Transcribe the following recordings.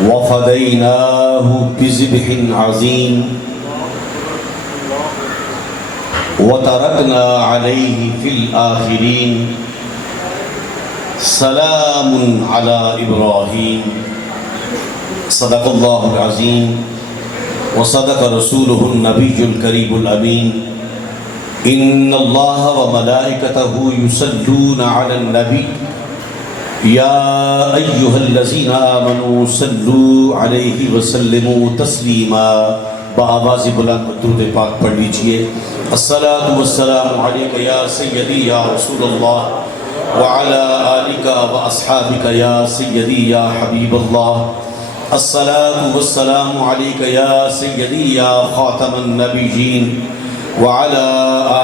وفديناه بذبح عظيم وتركنا عليه في الآخرين سلام على إبراهيم صدق الله العظيم وصدق رسوله النبي الكريم الأمين إن الله وملائكته يصلون على النبي يا أيها الذين آمنوا صلوا عليه وسلموا تسليما بآواز بلند درود پاک پڑھ لیجئے الصلاة والسلام عليك يا سيدي يا رسول الله وعلى آلك وأصحابك يا سيدي يا حبيب الله الصلاة والسلام عليك يا سيدي يا خاتم النبيين وعلى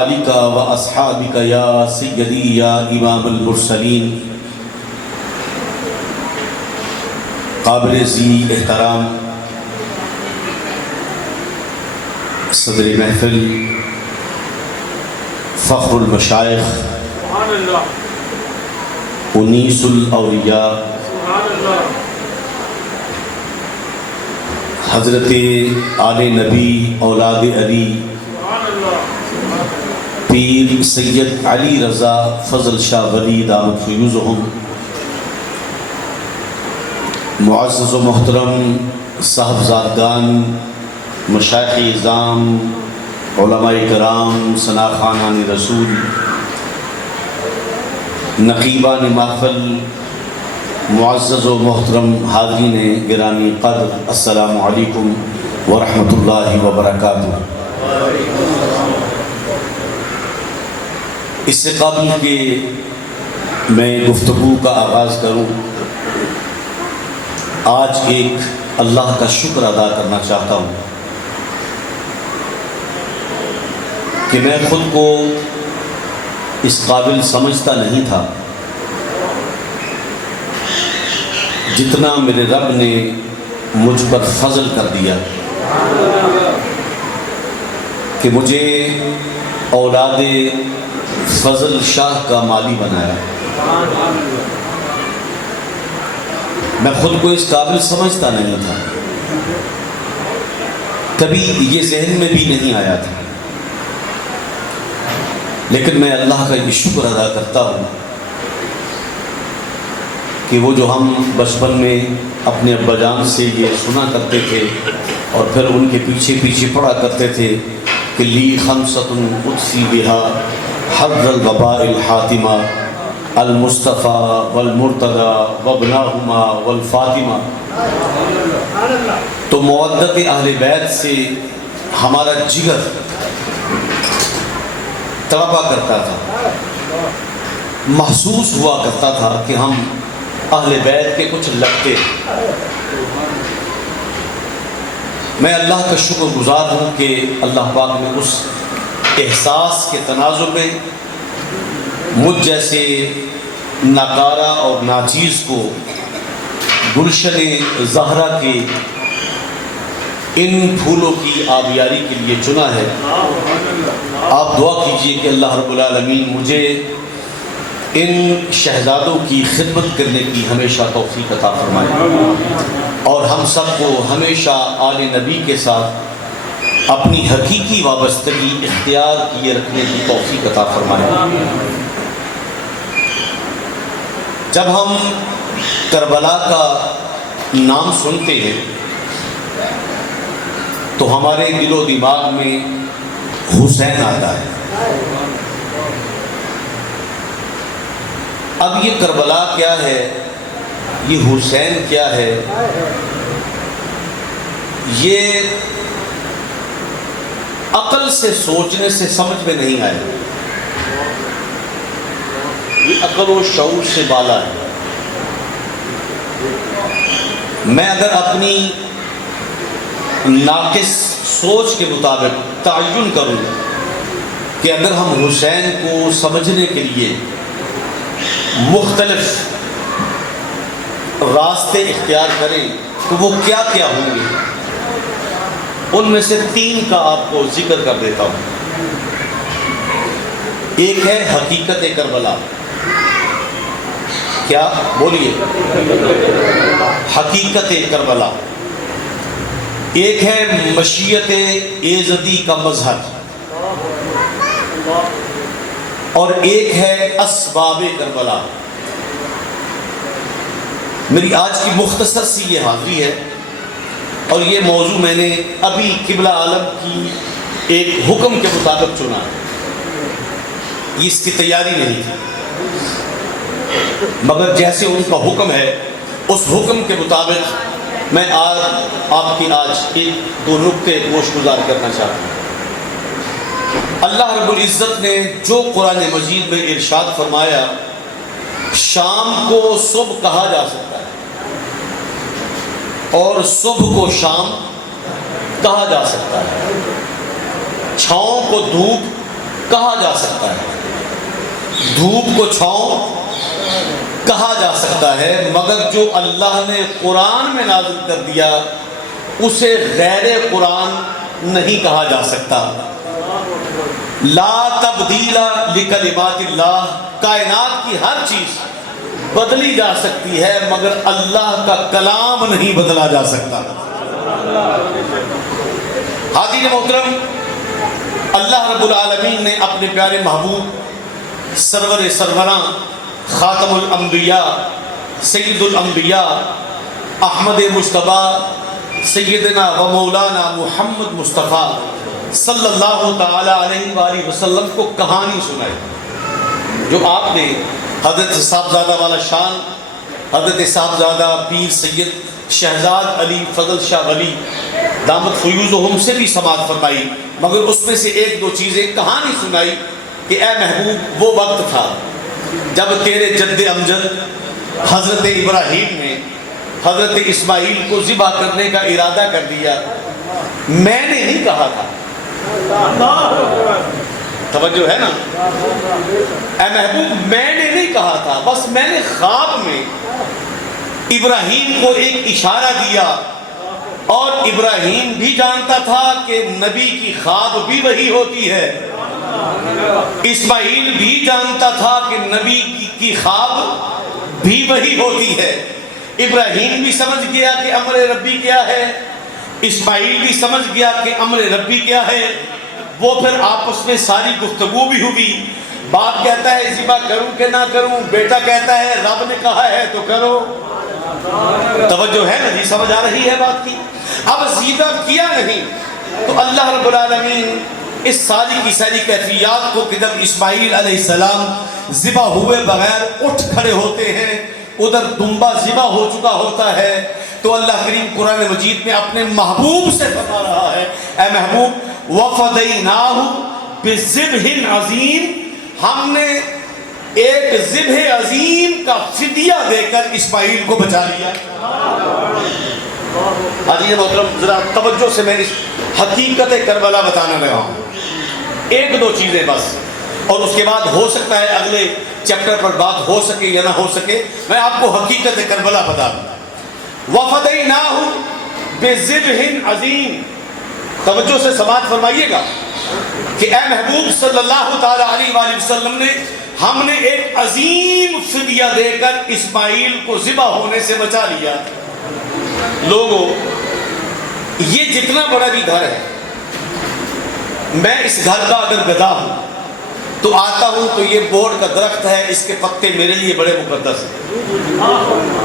آلك وأصحابك يا سيدي يا إمام المرسلين قابل ذی احترام صدر محفل فخر المشائخ انیس الاولیاء حضرت آل نبی اولاد علی پیر سید علی رضا فضل شاہ ولی دامت فیوزہم معزز و محترم صاحبزادگان مشائخ اعظام علماء کرام ثناخوانان رسول نقیبان محفل معزز و محترم حاضرین گرامی قدر السلام علیکم ورحمۃ اللہ وبرکاتہ۔ اس سے قبل کہ میں گفتگو کا آغاز کروں آج ایک اللہ کا شکر ادا کرنا چاہتا ہوں کہ میں خود کو اس قابل سمجھتا نہیں تھا جتنا میرے رب نے مجھ پر فضل کر دیا کہ مجھے اولاد فضل شاہ کا مالی بنایا۔ میں خود کو اس قابل سمجھتا نہیں تھا، کبھی یہ ذہن میں بھی نہیں آیا تھا، لیکن میں اللہ کا یہ شکر ادا کرتا ہوں کہ وہ جو ہم بچپن میں اپنے ابا جان سے یہ سنا کرتے تھے اور پھر ان کے پیچھے پیچھے پڑھا کرتے تھے کہ لی خمسۃ قدسی بہا حر الوباء الحاتمہ المصطفیٰ والمرتضیٰ وابناہما والفاطمہ۔ تو مودت اہل بیت سے ہمارا جگر تڑپا کرتا تھا، محسوس ہوا کرتا تھا کہ ہم اہل بیت کے کچھ لگتے۔ میں اللہ کا شکر گزار ہوں کہ اللہ پاک نے اس احساس کے تناظر میں مجھ جیسے ناکارہ اور ناچیز کو گلشن زہرا کے ان پھولوں کی آبیاری کے لیے چنا ہے۔ آپ دعا کیجئے کہ اللہ رب العالمین مجھے ان شہزادوں کی خدمت کرنے کی ہمیشہ توفیق عطا فرمائے اور ہم سب کو ہمیشہ آل نبی کے ساتھ اپنی حقیقی وابستگی اختیار کیے رکھنے کی توفیق عطا فرمائے۔ جب ہم کربلا کا نام سنتے ہیں تو ہمارے دل و دماغ میں حسین آتا ہے۔ اب یہ کربلا کیا ہے، یہ حسین کیا ہے، یہ عقل سے سوچنے سے سمجھ میں نہیں آئے، یہ عقل و شعور سے بالا ہے۔ میں اگر اپنی ناقص سوچ کے مطابق تعین کروں کہ اگر ہم حسین کو سمجھنے کے لیے مختلف راستے اختیار کریں تو وہ کیا کیا ہوں گے، ان میں سے 3 کا آپ کو ذکر کر دیتا ہوں۔ ایک ہے حقیقت کربلا کیا بولیے؟ حقیقت کربلا. ایک ہے مشیت ایزدی کا مظہر اور ایک ہے اسباب کربلا. میری آج کی مختصر سی یہ حاضری ہے اور یہ موضوع میں نے ابھی قبلہ عالم کی ایک حکم کے مطابق چنا ہے. یہ اس کی تیاری نہیں تھی مگر جیسے ان کا حکم ہے اس حکم کے مطابق میں آج آپ کی ایک دو نکتے گوش گزار کرنا چاہتا ہوں. اللہ رب العزت نے جو قرآن مجید میں ارشاد فرمایا شام کو صبح کہا جا سکتا ہے اور صبح کو شام کہا جا سکتا ہے, چھاؤں کو دھوپ کہا جا سکتا ہے, دھوپ کو چھاؤں کہا جا سکتا ہے, مگر جو اللہ نے قرآن میں نازل کر دیا اسے غیر قرآن نہیں کہا جا سکتا. لا تبدیل لکلمات اللہ, کائنات کی ہر چیز بدلی جا سکتی ہے مگر اللہ کا کلام نہیں بدلا جا سکتا. حاضرین محترم, اللہ رب العالمین نے اپنے پیارے محبوب سرور سروراں خاتم الانبیاء سید الانبیاء احمد مجتبی سیدنا و مولانا محمد مصطفیٰ صلی اللہ تعالی علیہ وآلہ وسلم کو کہانی سنائی جو آپ نے حضرت صاحبزادہ والا شان حضرت صاحبزادہ پیر سید شہزاد علی فضل شاہ ولی دامت فیوزہم سے بھی سماعت فرمائی, مگر اس میں سے ایک دو چیزیں کہانی سنائی کہ اے محبوب وہ وقت تھا جب تیرے جد امجد حضرت ابراہیم نے حضرت اسماعیل کو ذبح کرنے کا ارادہ کر دیا, میں نے نہیں کہا تھا. توجہ ہے نا, اے محبوب میں نے نہیں کہا تھا, بس میں نے خواب میں ابراہیم کو ایک اشارہ دیا اور ابراہیم بھی جانتا تھا کہ نبی کی خواب بھی وہی ہوتی ہے, اسماعیل بھی جانتا تھا کہ نبی کی خواب بھی وہی ہوتی ہے. ابراہیم بھی سمجھ گیا کہ امر ربی کیا ہے, اسماعیل بھی سمجھ گیا کہ امر ربی کیا ہے. وہ پھر آپس میں ساری گفتگو بھی ہوئی. باپ کہتا ہے ذبح کروں کہ نہ کروں, بیٹا کہتا ہے رب نے کہا ہے تو کرو. توجہ ہے نا جی, سمجھ آ رہی ہے بات کی. اب ذبح کیا نہیں تو اللہ رب العالمین اس ساری کی ساری کیفیات کو کہ جب اسماعیل علیہ السلام ذبح ہوئے بغیر اٹھ کھڑے ہوتے ہیں, ادھر دمبا ذبح ہو چکا ہوتا ہے, تو اللہ کریم قرآن مجید میں اپنے محبوب سے فرما رہا ہے اے محبوب وَفَدَيْنَاهُ بِذِبْحٍ عَظِيمٍ, ہم نے ایک ذبح عظیم کا فدیہ دے کر اسماعیل کو بچا لیا. حاضرین محترم ذرا توجہ سے میں اس حقیقت کربلا بتانا لگا ہوں, ایک دو چیزیں بس, اور اس کے بعد ہو سکتا ہے اگلے چیپٹر پر بات ہو سکے یا نہ ہو سکے, میں آپ کو حقیقت کربلا بتا دوں. وَفَدَيْنَاهُ بِذِبْحٍ عَظِيمٍ, توجہ سے سماعت فرمائیے گا کہ اے محبوب صلی اللہ تعالی علیہ وآلہ وسلم نے ہم نے ایک عظیم فدیہ دے کر اسماعیل کو ذبح ہونے سے بچا لیا. لوگوں, یہ جتنا بڑا بھی گھر ہے, میں اس گھر کا اگر گدھا ہوں تو آتا ہوں تو یہ بورڈ کا درخت ہے, اس کے پتے میرے لیے بڑے مقدس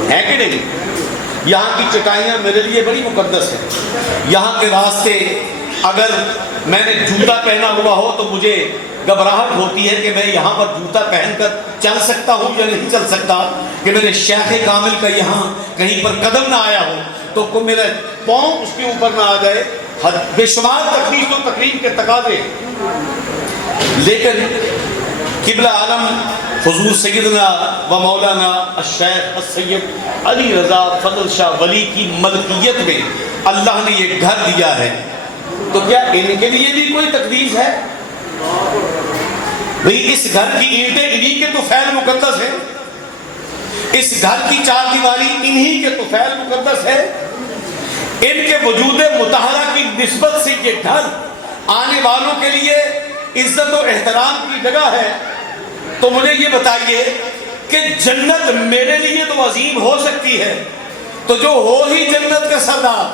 ہیں کہ نہیں. یہاں کی چٹائیاں میرے لیے بڑی مقدس ہیں. یہاں کے راستے اگر میں نے جوتا پہنا ہوا ہو تو مجھے گھبراہٹ ہوتی ہے کہ میں یہاں پر جوتا پہن کر چل سکتا ہوں یا نہیں چل سکتا, کہ میرے شیخ کامل کا یہاں کہیں پر قدم نہ آیا ہو تو میرا پاؤں اس کے اوپر نہ آ جائے. بے شمار تقدیس و تکریم کے تقاضے, لیکن قبلہ عالم حضور سیدنا و مولانا الشیخ السید علی رضا فضل شاہ ولی کی ملکیت میں اللہ نے یہ گھر دیا ہے, تو کیا ان کے لیے بھی کوئی تقدیس ہے؟ بھئی اس گھر کی اینٹیں انہی کے طفیل مقدس ہیں, اس گھر کی چار دیواری انہی کے طفیل مقدس ہے. ان کے وجود مطہرہ کی نسبت سے یہ گھر آنے والوں کے لیے عزت و احترام کی جگہ ہے. تو مجھے یہ بتائیے کہ جنت میرے لیے تو عظیم ہو سکتی ہے، تو جو ہو ہی جنت کا سردار،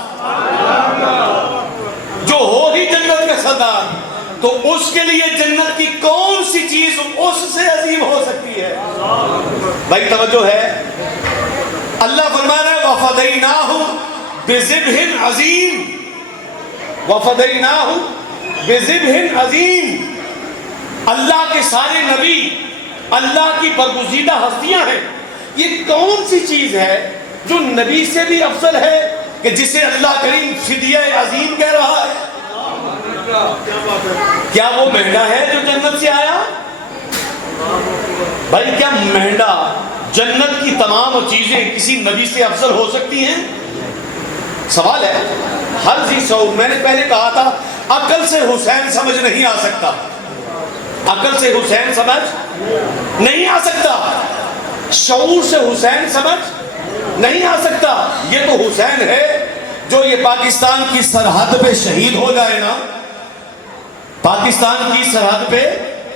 جو ہو ہی جنت کا سردار، تو اس کے لیے جنت کی کون سی چیز اس سے عظیم ہو سکتی ہے؟ بھائی توجہ ہے، اللہ فرما رہا ہے وَفَدَيْنَاهُ بِذِبْحٍ عَظِيمٍ، وَفَدَيْنَاهُ بِذِبْحٍ عَظِيمٍ۔ اللہ کے سارے نبی اللہ کی برگزیدہ ہستیاں ہیں، یہ کون سی چیز ہے جو نبی سے بھی افضل ہے کہ جسے اللہ کریم فدیہ عظیم کہہ رہا ہے؟ کیا وہ مہنگا ہے جو جنت سے آیا؟ بھائی کیا مہنگا جنت کی تمام چیزیں کسی نبی سے افضل ہو سکتی ہیں؟ سوال ہے۔ ہر ذی شعور، میں نے پہلے کہا تھا عقل سے حسین سمجھ نہیں آ سکتا، عقل سے حسین سمجھ نہیں آ سکتا، شعور سے حسین سمجھ نہیں آ سکتا۔ یہ تو حسین ہے جو یہ پاکستان کی سرحد پہ شہید ہو جائے نا، پاکستان کی سرحد پہ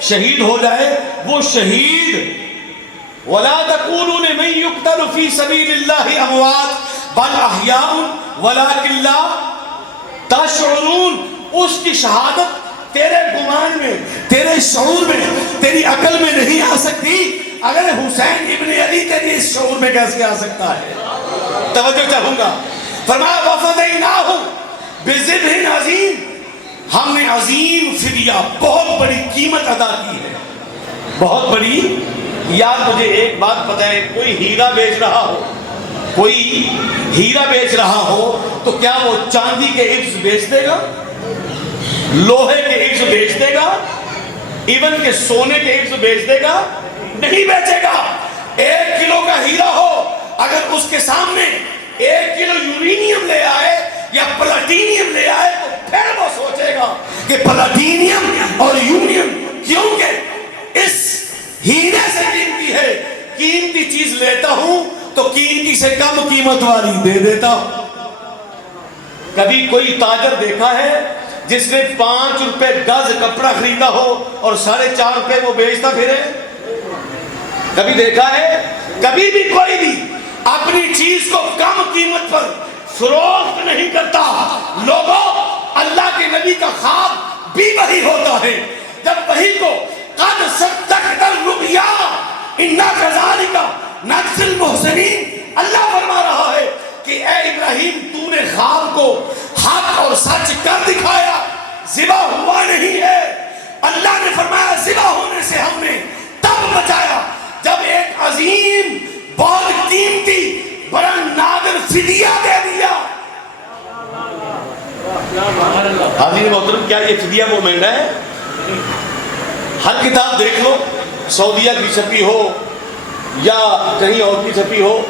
شہید ہو جائے، وہ شہید وَلَا تَقُولُوا لِمَن يُقْتَلُ فِي سَبِيلِ اللَّهِ أَمْوَاتٌ بَلْ أَحْيَاءٌ وَلَٰكِن لَّا تَشْعُرُونَ۔ اس کی شہادت تیرے گمان میں، تیرے شعور میں، تیری عقل میں نہیں آ سکتی، اگر حسین ابن علی تیری اس شعور میں کیسے آ سکتا ہے؟ توجہ چاہوں گا، فرمایا وَفَدَيْنَاهُ بِذِبْحٍ عَظِيمٍ، ہم نے عظیم فدیہ، بہت بڑی قیمت ادا کی ہے، بہت بڑی۔ یار مجھے ایک بات پتہ ہے، کوئی ہیرا بیچ رہا ہو، کوئی ہیرا بیچ رہا ہو تو کیا وہ چاندی کے عکس بیچ دے گا؟ لوہے کے عکس بیچ دے گا؟ ایون کہ سونے کے عکس بیچ دے گا؟ نہیں بیچے گا۔ 1 کلو کا ہیرا ہو، اگر اس کے سامنے 1 کلو یورینیم لے آئے یا پلاٹینیم لے آئے تو پھر وہ سوچے گا کہ پلاٹینیم اور یورینیم، کیونکہ اس ہیرے سے قیمتی ہے، قیمتی چیز لیتا ہوں تو قیمتی سے کم قیمت والی دے دیتا ہوں۔ کبھی کوئی تاجر دیکھا ہے جس نے 5 روپے گز کپڑا خریدا ہو اور 4.5 روپے وہ بیچتا پھرے؟ کبھی دیکھا ہے؟ کبھی بھی کوئی بھی اپنی چیز کو کم قیمت پر فروخت نہیں کرتا۔ لوگوں، اللہ کے نبی کا خواب بھی وہی ہوتا ہے، جب وہی کو قد صدقت الرؤیا انا کذالک نجزی المحسنین، اللہ فرما رہا ہے کہ اے ابراہیم تو نے خواب کو حق اور سچ کر دکھایا، ذبح ہوا نہیں ہے۔ اللہ نے فرمایا ذبح ہونے سے ہم نے تب بچایا جب ایک عظیم، بہت قیمتی، بڑا نادر فدیہ دے دیا۔ حاضرین محترم، کیا یہ فدیہ وہ مہنگا ہے؟ ہر کتاب دیکھ لو، سعودیہ کی چھپی ہو یا کہیں اور کی چھپی ہو،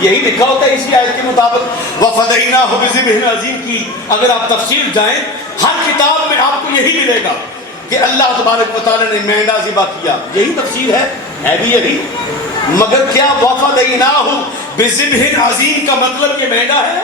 یہی لکھا ہوتا ہے اسی آیت کے مطابق وَفَدَيْنَاهُ بِذِبْحٍ عَظِيمٍ کی اگر آپ تفسیر جائیں، ہر کتاب میں آپ کو یہی ملے گا کہ اللہ تبارک و تعالیٰ نے مہنگا ذبح کیا، یہی تفسیر ہے بھی یہی۔ مگر کیا وَفَدَيْنَاهُ بِذِبْحٍ عَظِيمٍ کا مطلب یہ مہنگا ہے؟